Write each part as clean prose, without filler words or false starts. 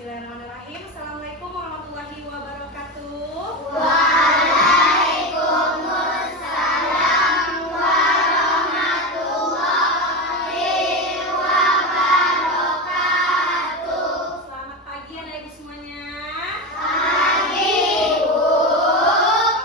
Bismillahirrahmanirrahim. Assalamualaikum warahmatullahi wabarakatuh. Waalaikumsalam warahmatullahi wabarakatuh. Selamat pagi anak ibu semuanya. Pagi, Bu.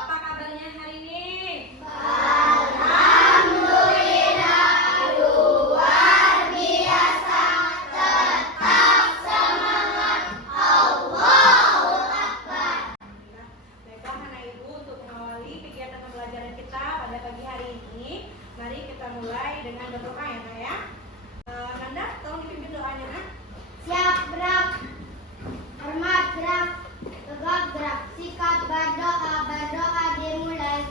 Apa kabarnya hari ini? Alhamdulillah luar biasa. Tetap semangat. Allahu Akbar. Baiklah anak ibu, untuk mengawali kegiatan pembelajaran kita pada pagi hari ini, mari kita mulai dengan berdoa ya Nak ya. Nanda, tolong dipimpin doanya Nak. Siap gerak, hormat gerak, tegak gerak, sikap berdoa, berdoa dimulai.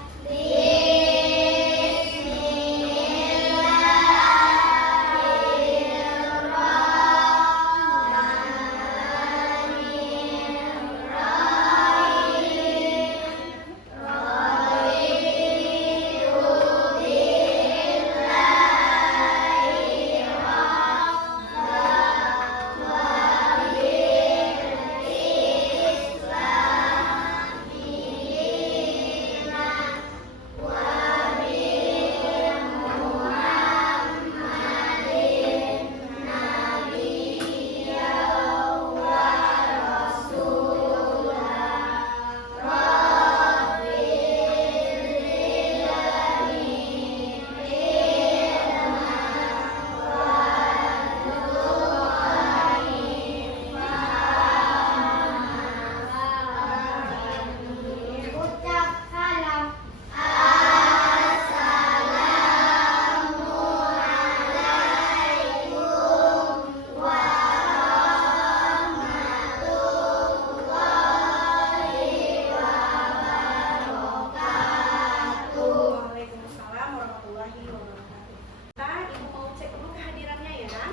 Ucap salam. Assalamualaikum warahmatullahi wabarakatuh. Waalaikumsalam warahmatullahi wabarakatuh. Kita ibu mau cek dulu kehadirannya ya.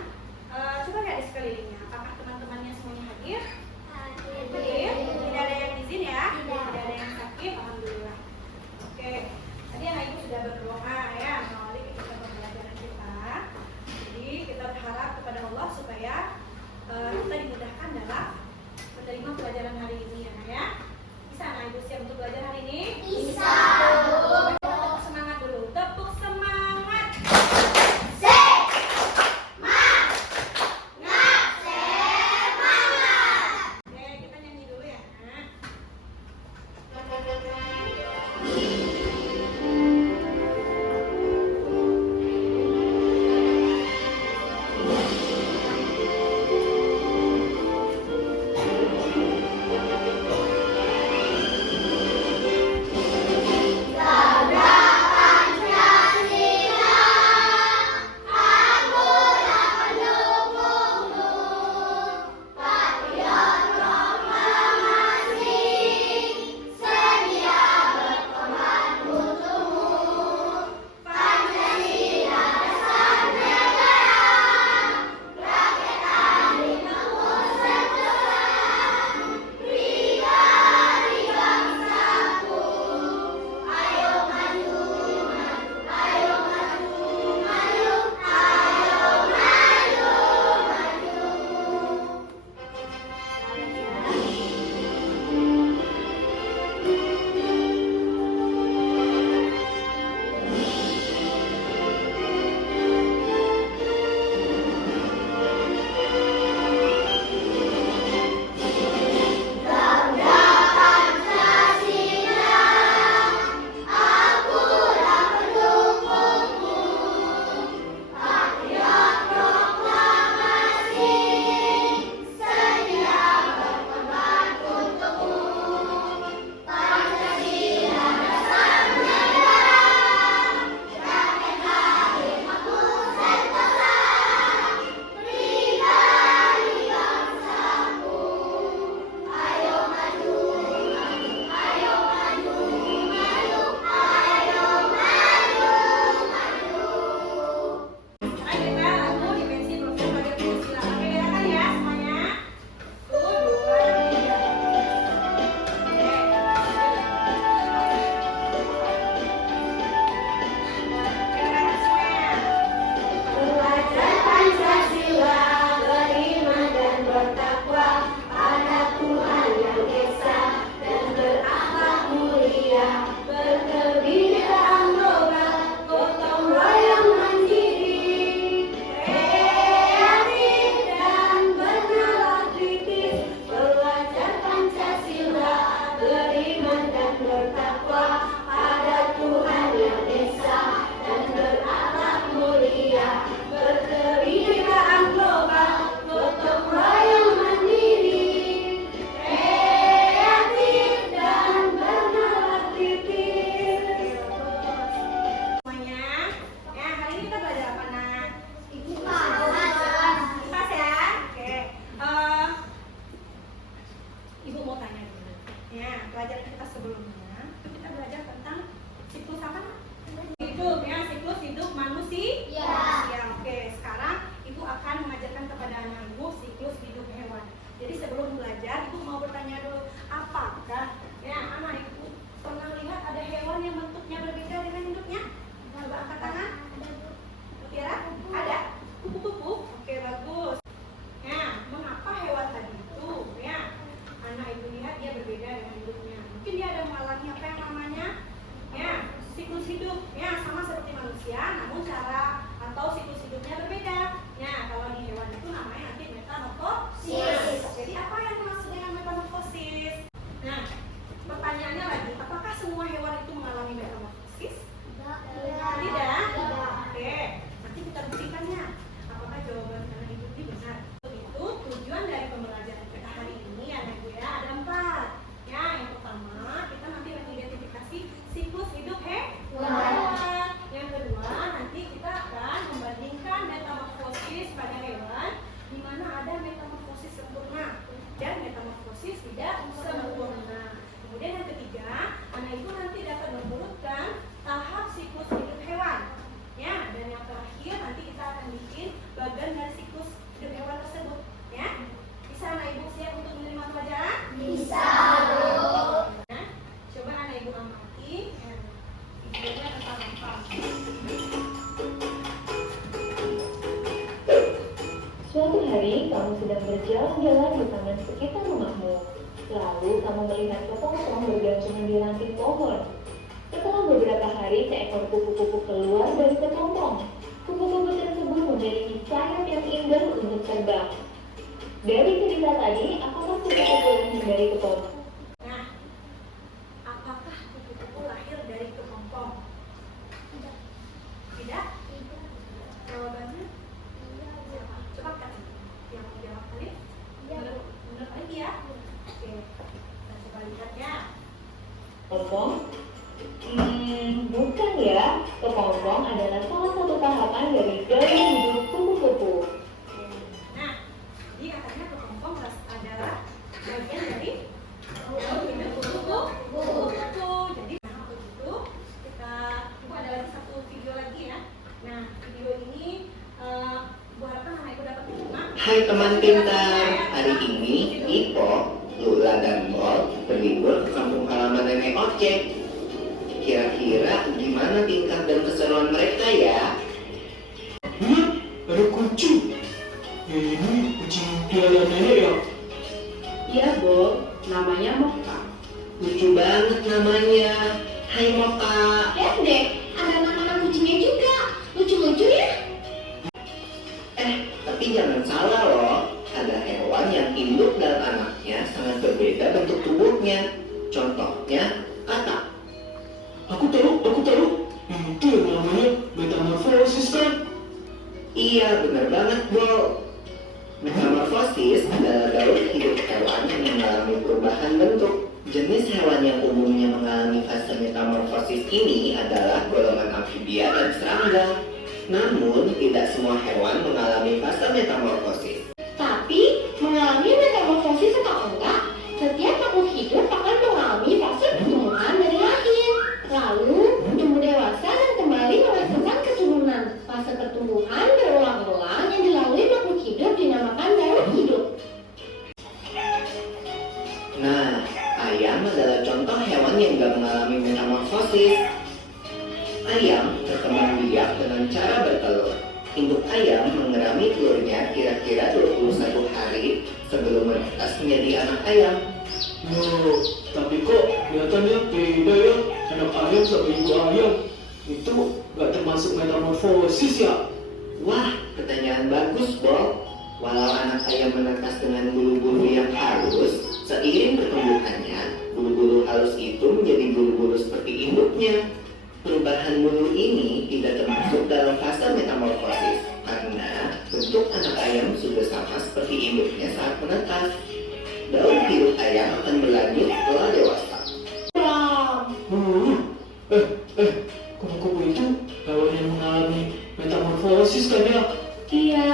Coba lihat di sekelilingnya, apakah teman-temannya semuanya hadir? Hadir. Tidak ada yang izin ya? Tidak ada yang sakit, alhamdulillah. Oke, tadi anak ibu sudah berdoa ya mengawali kegiatan pembelajaran kita. Jadi kita berharap kepada Allah supaya kita dimudahkan dalam menerima pelajaran hari ini ya Nak ya. Bisa anak ibu siap untuk belajar hari ini? Bisa, Bu. Coba kita tepuk semangat dulu. Tepuk semangat. Oke, kita nyanyi dulu ya Nak. Ibu mau tanya dulu. Ya, pelajaran kita sebelumnya itu kita belajar tentang siklus apa? Hidup ya, siklus hidup manusia. Ya, oke. Sekarang Ibu akan mengajarkan kepada anak Ibu siklus hidup hewan. Jadi sebelum belajar, Ibu mau bertanya dulu, apakah ya anak Ibu pernah lihat ada hewan yang bentuknya berbeda dengan hidupnya? Coba angkat tangan. Mutiara? Ada? Kupu-kupu? Oke, bagus. Ya, mengapa hewan tadi itu ya anak Ibu lihat dia berbeda dengan hidupnya? Mungkin dia ada mengalami apa yang namanya ya siklus hidup ya sama seperti manusia, namun cara atau siklus hidupnya berbeda. Ya, kalau di hewan itu namanya nanti metamorfosis. Jadi apa yang dimaksud dengan metamorfosis? Nah, pertanyaannya lagi, apakah semua hewan itu mengalami metamorfosis? Tidak. Oke, nanti kita buktikannya. Apakah jawaban anak Ibu ini benar? Itu tujuan dari pembelajaran kita hari ini anak Ibu ya ada 4. Ya, yang pertama kita nanti mengidentifikasi siklus hidup hewan. Yang kedua nanti kita akan membandingkan metamorfosis pada hewan di mana ada metamorfosis sempurna dan metamorfosis tidak sempurna. Kemudian yang ketiga, anak Ibu nanti dapat mengurutkan tahap siklus hidup hewan. Ya, dan yang terakhir nanti kita akan bikin bagian dari siklus hidup hewan tersebut. Ya, bisa anak Ibu siap untuk menerima pelajaran? Bisa. Nah, coba anak Ibu amati. Videonya tetap nonton. Suatu hari, kamu sedang berjalan-jalan di taman sekitar rumahmu. Lalu, kamu melihat kepompong bergantungan di ranting pohon. Setelah beberapa hari, seekor kupu-kupu keluar dari kepompong. Kupu-kupu tersebut memiliki sayap yang indah untuk terbang. Dari cerita tadi, apakah kupu-kupu lahir dari kepompong? Nah, apakah kupu-kupu lahir dari kepompong? Tidak? Jawabannya? Siapa? Coba kan yang menjawab tadi? Menurut lagi ya? Oke, kita coba lihat ya. Kepompong? Bukan ya. Kepompong adalah salah satu tahapan dari gaya hidup kupu-kupu. Nah, jadi katanya kepompong adalah bagian dari hidup kupu-kupu. Jadi untuk itu kita Ibu ada lagi satu video lagi ya. Nah, video ini Ibu harapkan anak Ibu dapat menyimak. Hai teman pintar, hari ini Ipo, Lula, dan Bol berlibur ke kampung halaman nenek Ocek. Kira-kira gimana tingkah dan keseruan mereka ya? Ada kucing. Ini kucing piala nenek ya? Iya, Bo. Namanya Moka. Lucu banget namanya. Hai Moka. Lihat deh, ada anak-anak kucingnya juga. Lucu-lucu ya. Tapi jangan salah loh. Ada hewan yang induk dan anaknya sangat berbeda bentuk tubuhnya. Contohnya, katak. Aku tahu. Itu yang namanya metamorfosis kan? Iya, benar banget, Bo. Metamorfosis adalah gaul hidup hewan yang mengalami perubahan bentuk. Jenis hewan yang umumnya mengalami fase metamorfosis ini adalah golongan amfibia dan serangga. Namun, tidak semua hewan mengalami fase metamorfosis. Tapi, mengalami metamorfosis atau enggak, setiap makhluk hidup akan mengalami fase pertumbuhan dari lahir. Lalu, tumbuh dewasa dan kembali menghasilkan keturunan. Fase pertumbuhan berulang-ulang yang dilalui makhluk hidup dinamakan gaul hidup. Nah, ayam adalah contoh hewan yang gak mengalami metamorfosis. Ayam berkembang biak dengan cara bertelur. Induk ayam mengerami telurnya kira-kira 21 hari sebelum menetas menjadi anak ayam. Loh, tapi kok kelihatannya beda ya? Anak ayam sama ibu ayam. Itu gak termasuk metamorfosis ya? Wah, pertanyaan bagus, Bob. Walau anak ayam menetas dengan bulu-bulu yang halus, seiring pertumbuhannya, bulu-bulu halus itu menjadi bulu-bulu seperti induknya. Perubahan bulu ini tidak termasuk dalam fase metamorfosis karena bentuk anak ayam sudah sama seperti induknya saat menetas. Daun hidup ayam akan berlanjut setelah dewasa. Kupu-kupu itu hewan yang mengalami metamorfosis kan ya? Iya,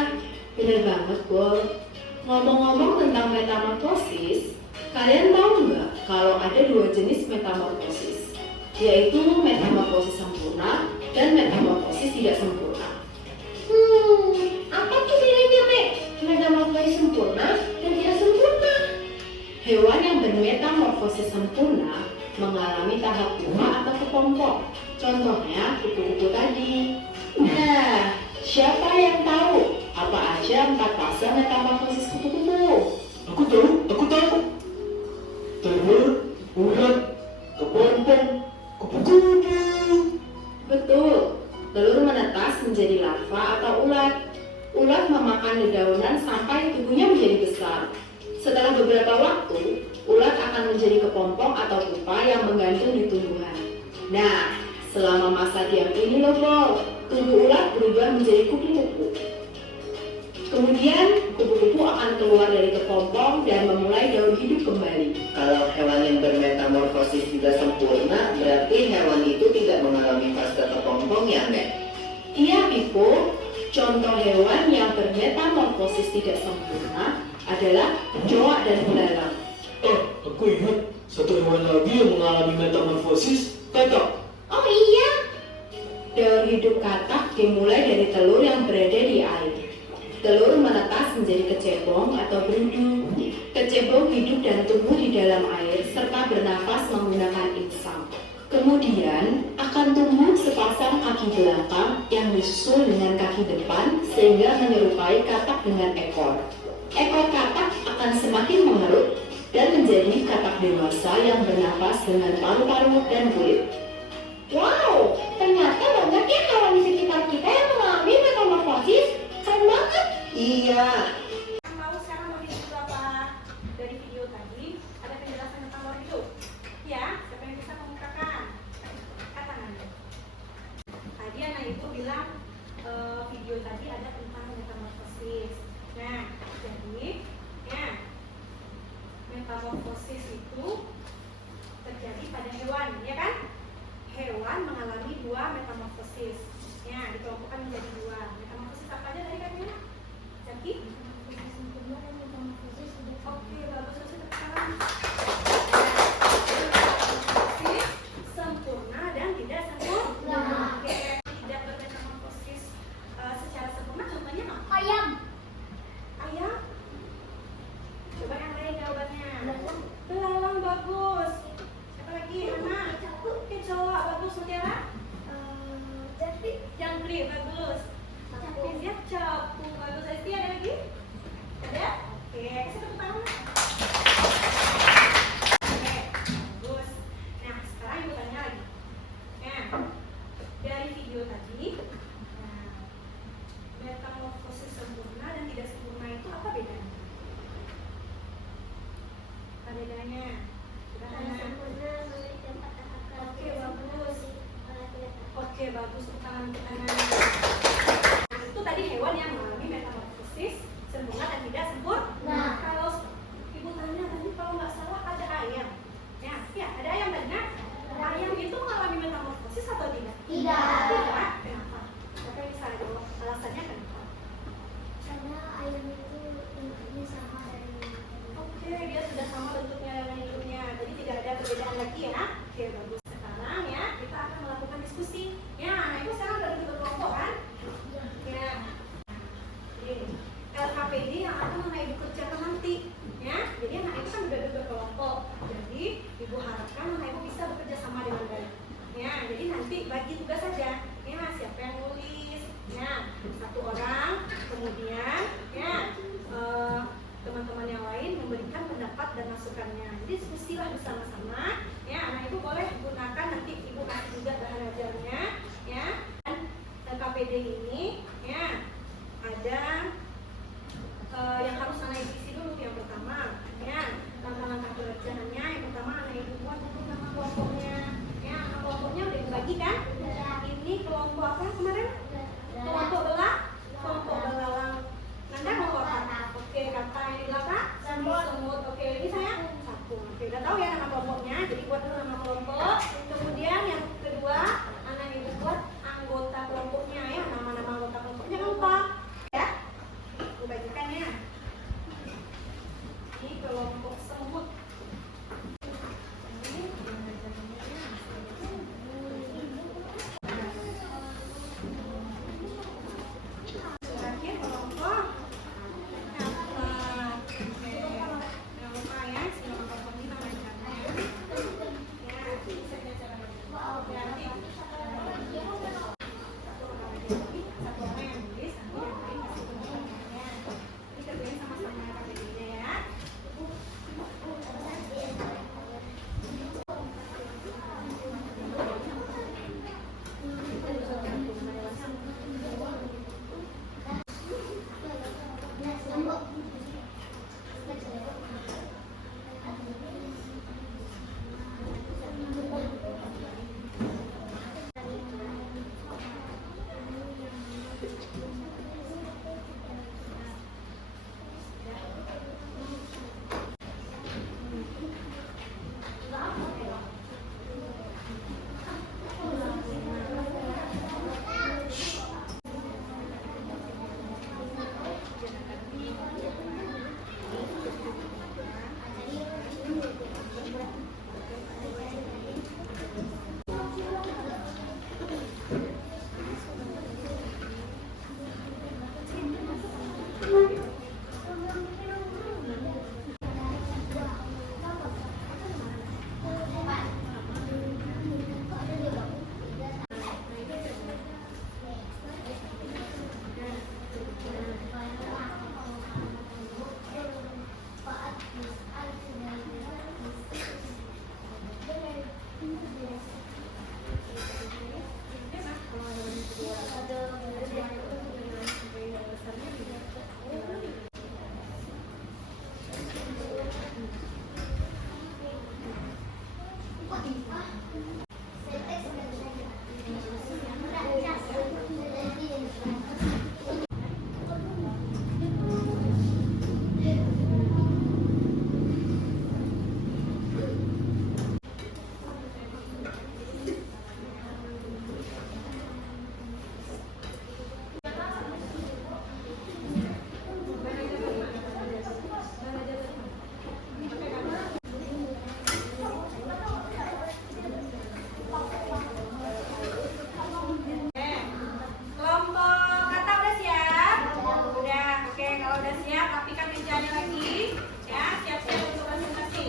bener banget, Bo. Ngomong-ngomong tentang metamorfosis, kalian kalau ada dua jenis metamorfosis, yaitu metamorfosis sempurna dan metamorfosis tidak sempurna. Apa tuh bedanya, Mek? Metamorfosis sempurna dan tidak sempurna. Hewan yang bermetamorfosis sempurna mengalami tahap pupa atau kepompong. Contohnya kupu-kupu tadi. Nah, siapa yang tahu apa aja 4 fase metamorfosis kupu-kupu? Aku tahu. Telur, ulat, kepompong, kupu-kupu. Betul, telur menetas menjadi larva atau ulat. Ulat memakan dedaunan sampai tubuhnya menjadi besar. Setelah beberapa waktu, ulat akan menjadi kepompong atau pupa yang menggantung di tumbuhan. Nah, selama masa diam ini loh, Bol, tubuh ulat berubah menjadi kupu-kupu. Kemudian, kupu-kupu akan keluar dari kepompong dan memulai daur hidup kembali. Kalau hewan yang bermetamorfosis tidak sempurna, berarti hewan itu tidak mengalami fase kepompong ya, Nek? Iya, Pipo. Contoh hewan yang bermetamorfosis tidak sempurna adalah kecoa dan belalang. Aku ingat satu hewan lagi yang mengalami metamorfosis, katak. Oh iya, Daur hidup katak dimulai dari telur yang berada di air. Telur menetas menjadi kecebong atau berudu. Kecebong hidup dan tumbuh di dalam air serta bernafas menggunakan insang. Kemudian akan tumbuh sepasang kaki belakang yang disusul dengan kaki depan sehingga menyerupai katak dengan ekor. Ekor katak akan semakin mengerut dan menjadi katak dewasa yang bernafas dengan paru-paru dan kulit. wow, ternyata banyak ya hewan di sekitar kita yang mengalami metamorfosis. Keren banget. Iya. Mau sekarang mau dulu apa dari video tadi ada penjelasan tentang telur hidup. Ya, siapa yang bisa mengungkapkan? Tangannya. Tadi anak ibu bilang video tadi ada tentang metamorfosis. Nah, jadi ya metamorfosis itu terjadi pada hewan, ya kan? Hewan mengalami 2 metamorfosis. Ya, dikelompokkan menjadi 2. Metamorfosis apa aja tadi katanya? Jadi, oke, bagus sekali sekarang. Metamorfosis sempurna dan tidak sempurna. Oke, tidak bermetamorfosis secara sempurna. Contohnya apa? Ayam. Ayam. Coba yang lain jawabannya. Belalang bagus. Siapa lagi? Hana. Kecoa bagus. Mutiara. Jangkrik bagus. Siap capu bagus. Esti ada lagi? Ada? Oke, kasih tepuk tangan. Oke, bagus. Nah, sekarang ibu tanya lagi. Nah, dari video tadi, nah, metamorfosis sempurna dan tidak sempurna itu apa bedanya? Apa bedanya? Sudah tanya. Oke, bagus. Oke, bagus. Tepuk tangan untuk anak. Nah, itu tadi hewan yang mengalami metamorfosis sempurna dan tidak sempurna. Kalau ibu tanya tadi, kalau nggak salah ada ayam. Ya, ada ayam benar. Ayam itu mengalami metamorfosis atau tidak? Tidak. Kenapa? Siapa yang bisa jawab alasannya kenapa? Oke, dia sudah sama bentuknya dengan hidupnya. Jadi tidak ada perbedaan lagi ya. Oke, bagus. Sekarang ya, kita akan melakukan diskusi. Ya, nah itu sekarang udah berkelompok kan? Ya. Jadi, LKPD yang akan anak ibu kerjakan nanti. Ya, jadi anak ibu kan udah berkelompok. Jadi, ibu harapkan anak ibu bisa bekerja sama dengan baik. Ya, jadi nanti bagi tugas saja. Ya, siapa yang nulis? Ya, 1 orang. Kemudian, ya, teman-teman yang lain memberikan pendapat dan masukannya. Jadi diskusilah bersama-sama. Ya, anak ibu boleh gunakan nanti ibu kasih juga bahan ajarnya. Ya, dan LKPD ini, ya, ada yang harus anak ibu isi dulu. Yang pertama, ya, langkah-langkah kerjaannya. Yang pertama anak ibu buat untuk nama kelompoknya. Ya, nama kelompoknya udah dibagi kan? Ini kelompok apa kemarin? Kelompok belalang. Nanda kelompok apa? Oke, kata yang di belakang semut. Oke, ini saya sapu. Oke, udah tahu ya nama kelompoknya. Jadi buat dulu nama kelompok. Kemudian yang kedua, anak ibu buat anggota kelompoknya ya. Nama-nama anggota kelompoknya apa? Ya, aku bagikan ya. Ini kelompok semut. Kelompok kata udah siap? Udah, oke. Kalau udah siap, rapikan mejanya lagi. Ya, siap-siap untuk presentasi.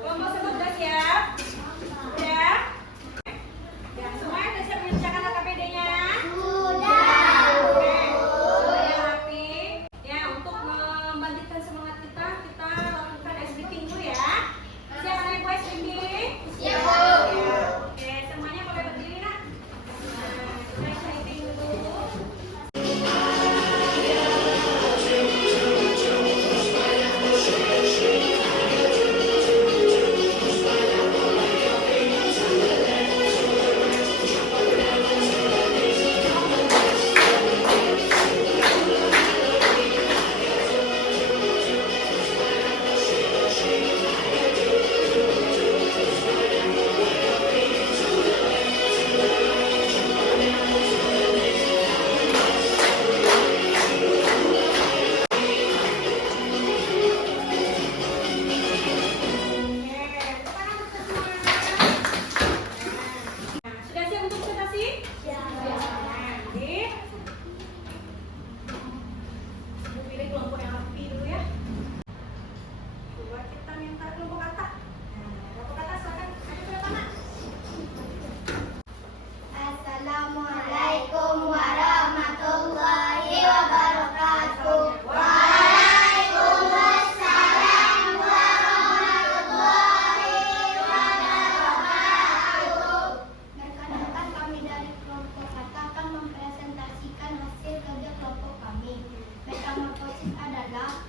Kelompok sebut udah siap? Udah? Ya, semuanya udah siap mengerjakan AKPD-nya? Sudah. Oke. Udah rapi. Ya, untuk membangkitkan semangat kita lakukan ice breathing dulu ya. Siap anak ibu ice breathing? Siap. Ya, oke. Semuanya boleh berdiri, nak? Nah, kita ice breathing dulu. Sudah siap untuk presentasi? Jadi, pilih kelompok yang rapi dulu ya. Buat kita minta kelompok kata. Kelompok kata silakan. Ayo ke depan, Nak. Assalamualaikum warahmatullahi wabarakatuh. Perkenalkan, kami dari kelompok kata akan mempresentasikan hasil kerja kelompok kami. Metamorfosis adalah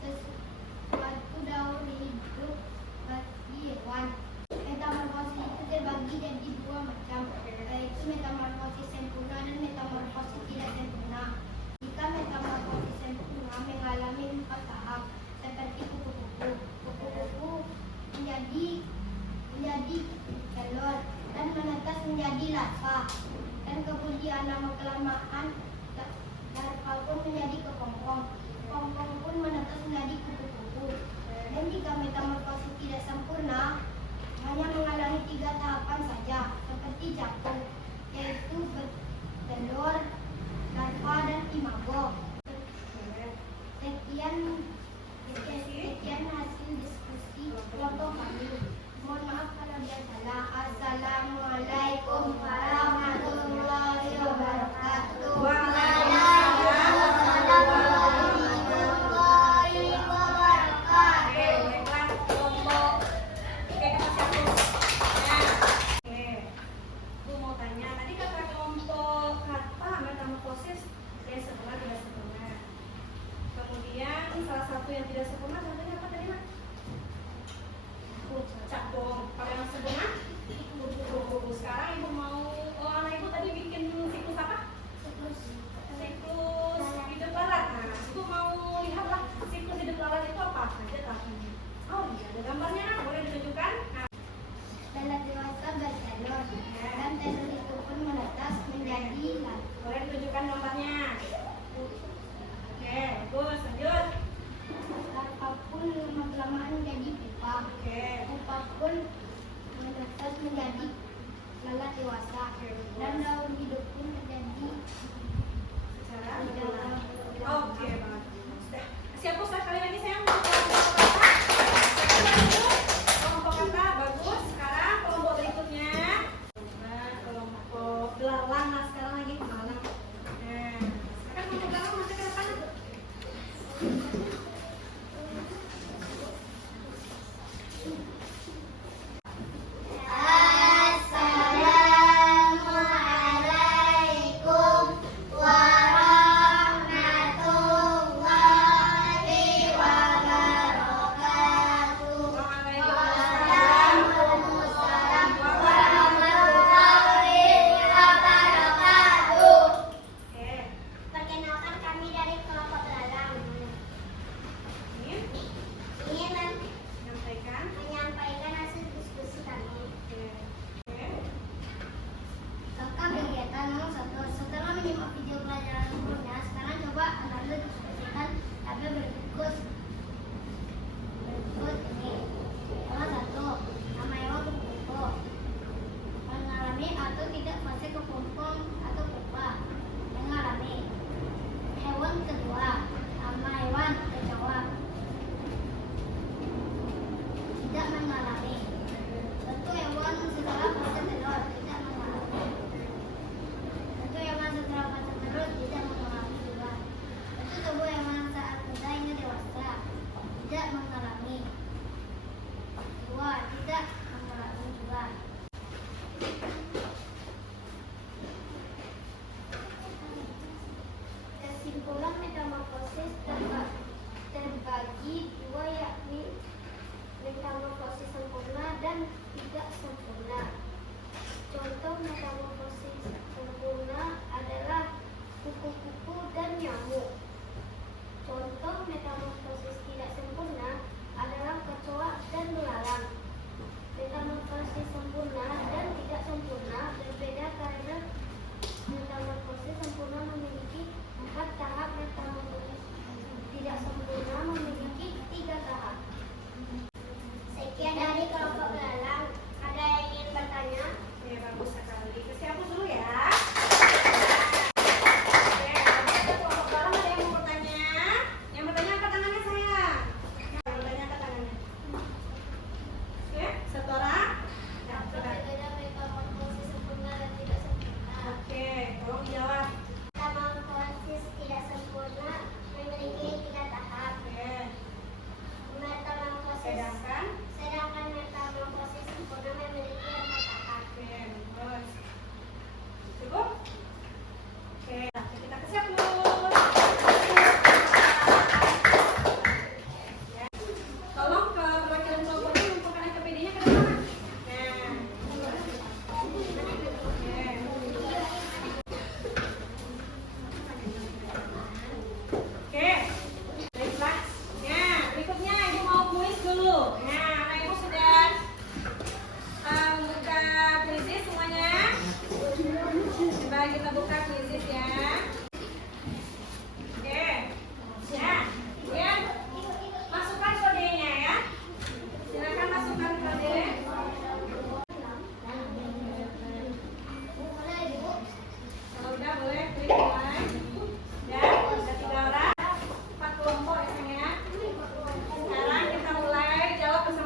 sesuatu daur hidup bagi hewan. Metamorfosis itu terbagi jadi dua macam, yaitu metamorfosis sempurna dan metamorfosis tidak sempurna. Jika metamorfosis sempurna mengalami 4 tahap, seperti kupu-kupu. Kupu-kupu menjadi telur dan menetas menjadi larva. Dan kemudian lama-kelamaan larva pun menjadi kepompong. Kepompong pun menetas menjadi kupu-kupu. Dan jika metamorfosis tidak sempurna, hanya mengalami 3 tahapan saja, seperti jakun, yaitu telur, larva, dan imago. Sekian hasil diskusi kelompok kami. Mohon maaf kalau ada salah. Assalamualaikum warahmatullahi wabarakatuh. Waalaikumsalam warahmatullahi wabarakatuh. Oke, baiklah kelompok. Oke, kita siap dulu. Ya. Oke. Aku mau tanya, tadi kata kelompok kata metamorfosis yang sempurna tidak sempurna. Kemudian salah satu yang tidak sempurna contohnya apa tadi, Mak? Capung. Kalau yang sempurna? Kupu-kupu. Sekarang ibu mau, anak ibu tadi bikin siklus apa? Siklus hidup lalat. Nah, ibu mau lihatlah siklus hidup lalat itu apa saja tahapnya. Oh iya, ada gambarnya, Nak. Boleh ditunjukkan? Nah, Lalat dewasa bertelur, dan telur itu pun menetas menjadi larva. boleh ditunjukkan gambarnya. Oke, bagus. Lanjut. Larva pun lama-kelamaan menjadi pupa. Oke. Pupa pun menetas menjadi lalat dewasa. Dan daun hidup pun terjadi Secara berjalan. Oke, bagus. Dah. Siap, Bu. Sekali lagi saya mau kelompok kata. Kelompok kata bagus. Sekarang kelompok berikutnya. Nah, kelompok belalang. Nah, sekarang lagi belalang. Nah, sekarang kelompok belalang masuk ke depan. Assalamualaikum warahmatullahi tidak mengalami. Satu hewan setelah pasang telur tidak mengalami. Satu hewan setelah pasang telur tidak mengalami juga. Satu tubuh hewan saat muda hingga dewasa tidak mengalami. Dua, tidak mengalami juga. Kesimpulan metamorfosis terbagi dua, yakni metamorfosis sempurna dan tidak sempurna. Contoh metamorfosis sempurna adalah kupu-kupu dan nyamuk. Contoh metamorfosis tidak sempurna adalah kecoa dan belalang. Metamorfosis sempurna dan tidak sempurna berbeda karena metamorfosis sempurna memiliki 4 tahap, metamorfosis tidak sempurna memiliki 3 tahap. Sekian dari kelompok belalang. Ada yang ingin bertanya? Ya, bagus sekali. Kasih hapus dulu ya. Oke, ada kelompok belalang, ada yang mau bertanya? Yang bertanya angkat tangannya sayang. Yang bertanya angkat tangannya. Oke, satu orang. Ya, silakan. Berbeda metamorfosis sempurna dan tidak sempurna. Oke, tolong dijawab. Metamorfosis tidak sempurna memiliki 3 tahap. Oke, Metamorfosis sedangkan metamorfosis sempurna memiliki 4 tahap. oke, bagus. Cukup? Oke, kita kasih hapus. Ya. Tolong ke perwakilan kelompoknya mengumpulkan NKPD-nya ke depan. Oke, baiklah. Nah, berikutnya ibu mau kuis dulu. Nah, anak ibu sudah buka kuisis semuanya. Coba kita buka kuisis ya. Oke, ya, kemudian masukkan kodenya ya. Silakan masukkan kode. Kalau udah boleh klik mulai. Ya, ada 3 orang, 4 kelompok ya sayang ya. Sekarang kita mulai jawab bersama.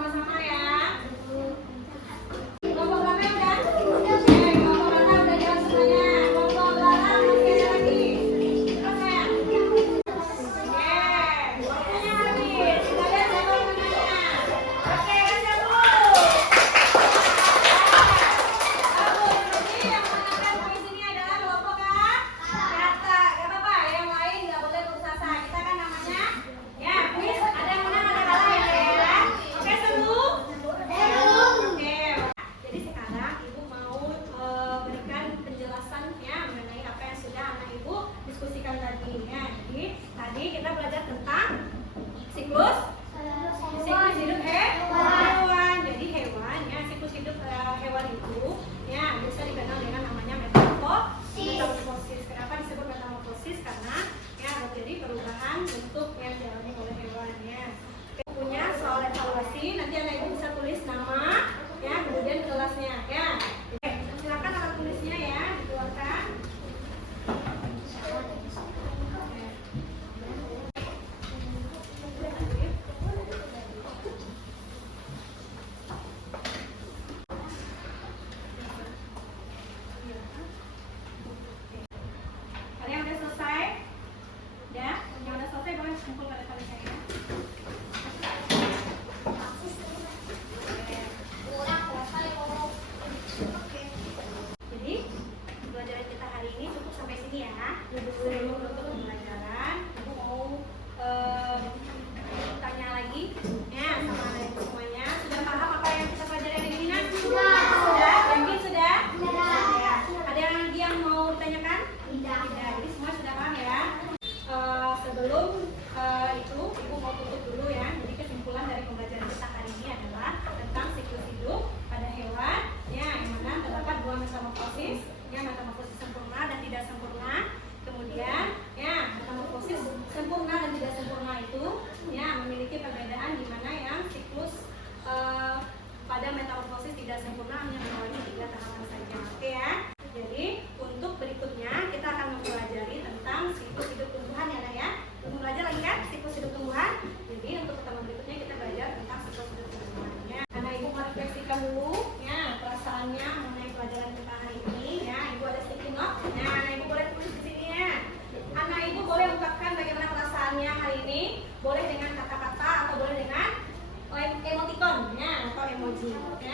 Oke.